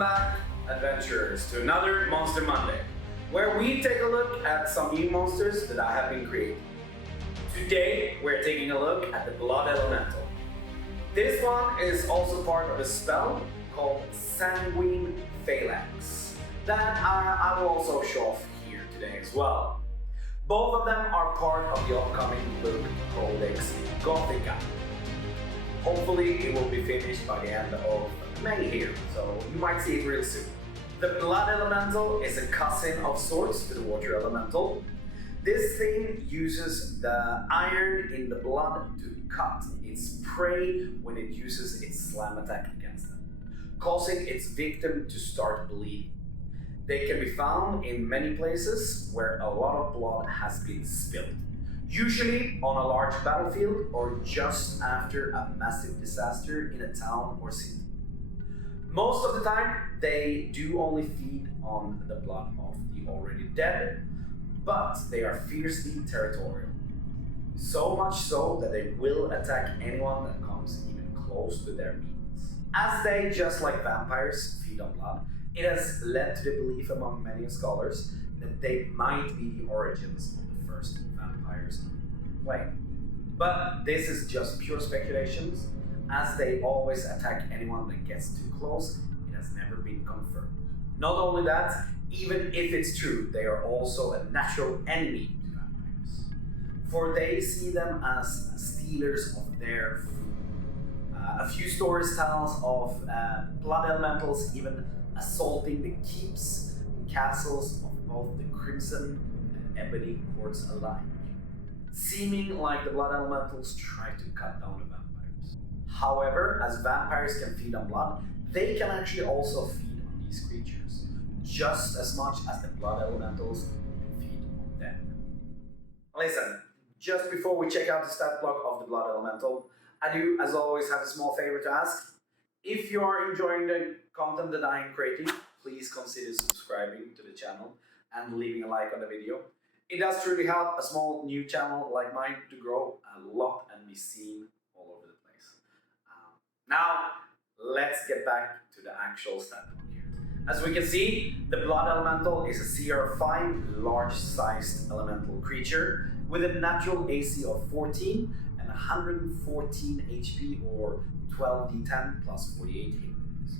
back, adventurers, to another Monster Monday, where we take a look at some new monsters that I have been creating. Today, we're taking a look at the Blood Elemental. This one is also part of a spell called Sanguine Phalanx that I will also show off here today as well. Both of them are part of the upcoming book Codex Gothica. Hopefully it will be finished by the end of May here, so you might see it real soon. The Blood Elemental is a cousin of sorts to the Water Elemental. This thing uses the iron in the blood to cut its prey when it uses its slam attack against them, causing its victim to start bleeding. They can be found in many places where a lot of blood has been spilled, usually on a large battlefield or just after a massive disaster in a town or city. Most of the time, they do only feed on the blood of the already dead, but they are fiercely territorial. So much so that they will attack anyone that comes even close to their means. As they, just like vampires, feed on blood, it has led to the belief among many scholars that they might be the origins of the first vampires playing. But this is just pure speculations, as they always attack anyone that gets too close. It has never been confirmed. Not only that, even if it's true, they are also a natural enemy to vampires, for they see them as stealers of their food. A few stories tell us of blood elementals even assaulting the keeps and castles of both the Crimson and Ebony courts alike, seeming like the blood elementals try to cut down the vampires. However, as vampires can feed on blood, they can actually also feed on these creatures, just as much as the blood elementals can feed on them. Listen, just before we check out the stat block of the blood elemental, I do, as always, have a small favor to ask. If you are enjoying the content that I am creating, please consider subscribing to the channel and leaving a like on the video. It does truly help a small new channel like mine to grow a lot and be seen all over the place. Now, let's get back to the actual stat block here. As we can see, the Blood Elemental is a CR5 large-sized elemental creature with a natural AC of 14 and 114 HP or 12d10 plus 48 hit points.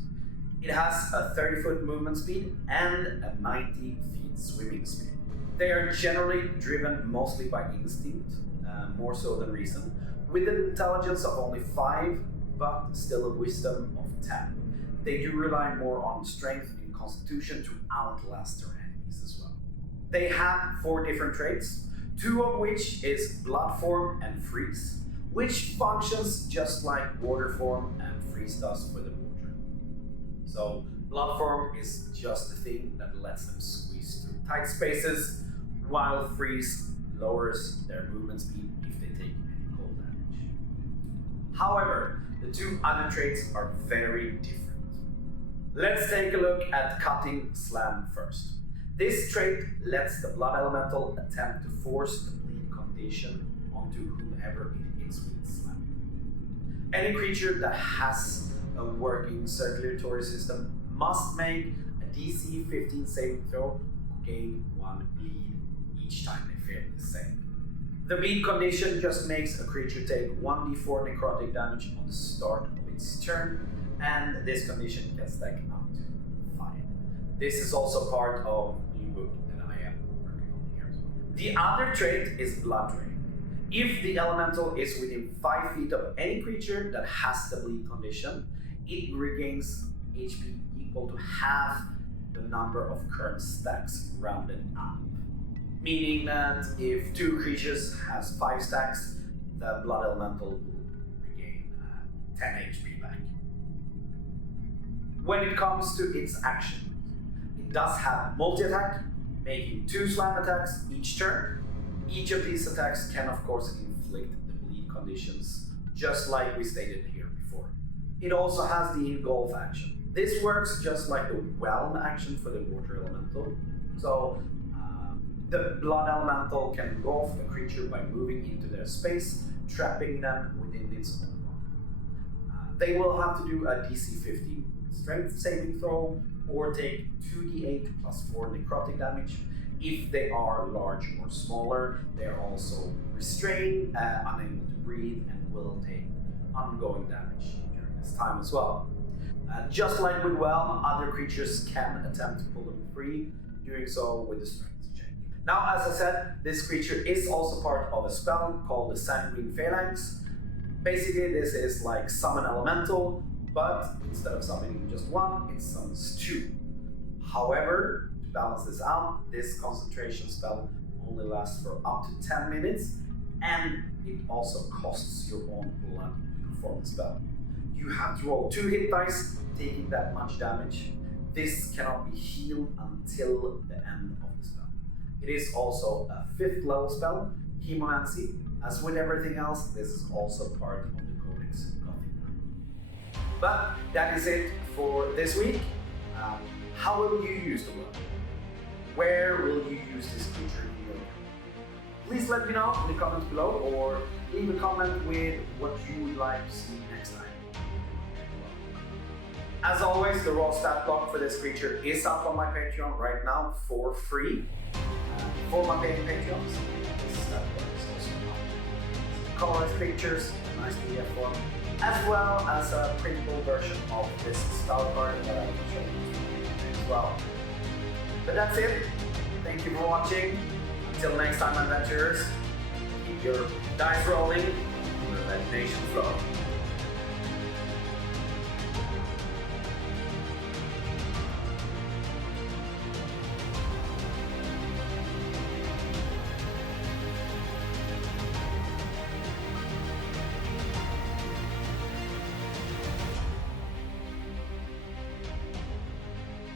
It has a 30-foot movement speed and a 90 feet swimming speed. They are generally driven mostly by instinct, more so than reason, with an intelligence of only 5, but still a wisdom of 10. They do rely more on strength and constitution to outlast their enemies as well. They have 4 different traits, 2 of which is Blood Form and Freeze, which functions just like Water Form and Freeze does for the water. So Blood Form is just a thing that lets them squeeze through tight spaces, while Freeze lowers their movement speed if they take any cold damage. However, the 2 other traits are very different. Let's take a look at Cutting Slam first. This trait lets the Blood Elemental attempt to force the bleed condition onto whomever it hits with its slam. Any creature that has a working circulatory system must make a DC 15 saving throw or gain 1 bleed each time they fail the save. The bleed condition just makes a creature take 1d4 necrotic damage on the start of its turn, and this condition can stack up to 5. This is also part of the new book that I am working on here as well. The other trait is Blood Drain. If the elemental is within 5 feet of any creature that has the bleed condition, it regains HP equal to half the number of current stacks rounded up. Meaning that if 2 creatures has 5 stacks, the Blood Elemental will regain 10 HP back. When it comes to its action, it does have multi-attack, making 2 slam attacks each turn. Each of these attacks can of course inflict the bleed conditions, just like we stated here before. It also has the engulf action. This works just like the whelm action for the water elemental. So the blood elemental can engulf a creature by moving into their space, trapping them within its own body. They will have to do a DC 15 strength saving throw or take 2d8 plus 4 necrotic damage. If they are large or smaller, they are also restrained, unable to breathe, and will take ongoing damage during this time as well. Just like with Whelm, other creatures can attempt to pull them free, doing so with a strength check. Now, as I said, this creature is also part of a spell called the Sanguine Phalanx. Basically, this is like summon elemental, but instead of summoning just one, it summons two. However, to balance this out, this concentration spell only lasts for up to 10 minutes, and it also costs your own blood to perform the spell. You have to roll 2 hit dice, taking that much damage. This cannot be healed until the end of the spell. It is also a 5th level spell, Chemomancy. As with everything else, this is also part of the Codex Gothica. But that is it for this week. How will you use the word? Where will you use this creature in your game? Please let me know in the comments below, or leave a comment with what you would like to see next time. As always, the raw stat block for this creature is up on my Patreon right now for free. For my paying Patreons, this stat block is also up. Colorless pictures, nice PDF form, as well as a printable version of this style card that I will show you as well. But that's it. Thank you for watching. Until next time, adventurers, keep your dice rolling and your imagination flowing.